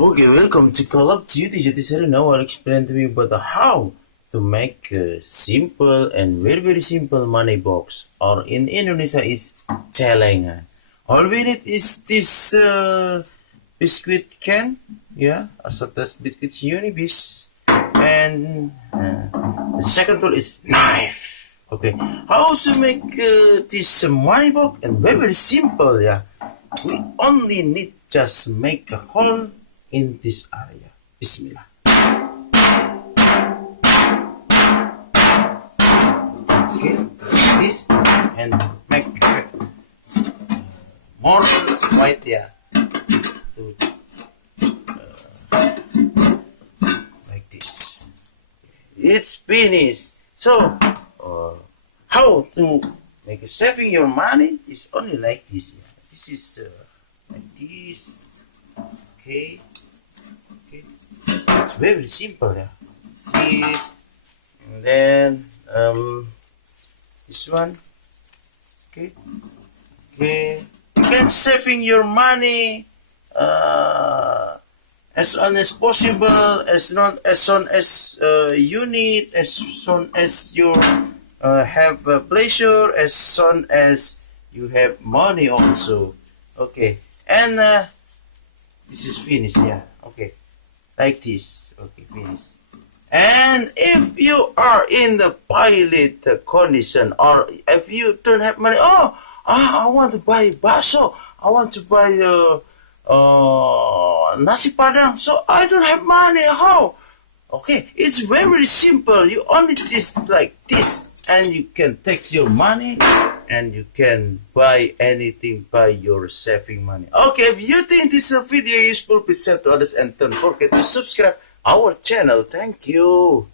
Okay, welcome to Call of Duty. Jadi saya now I'll explain to you about how to make a simple and very simple money box, or in Indonesia is celengan. All we need is this biscuit can, yeah, asotas biscuit Unibis, and the second tool is knife. Okay, how to make this money box and very simple, yeah. We only need just make a hole in this area. Bismillah. Okay, this and make more right there. Like this. It's finished. So, how to make saving your money is only like this. Yeah. This is like this. Okay. It's very simple, yeah. This, and then this one. Okay. You can saving your money as soon as possible, as soon as you need, as soon as you have pleasure, as soon as you have money also. Okay, and this is finished, yeah. Okay, like this. Okay, finished. And if you are in the pilot condition, or if you don't have money, I want to buy baso, I want to buy nasi padang, so I don't have money. How? Okay, it's very simple. You only just like this, and you can take your money and you can buy anything by your saving money. Okay, if you think this video useful, please share to others and don't forget to subscribe our channel. Thank you.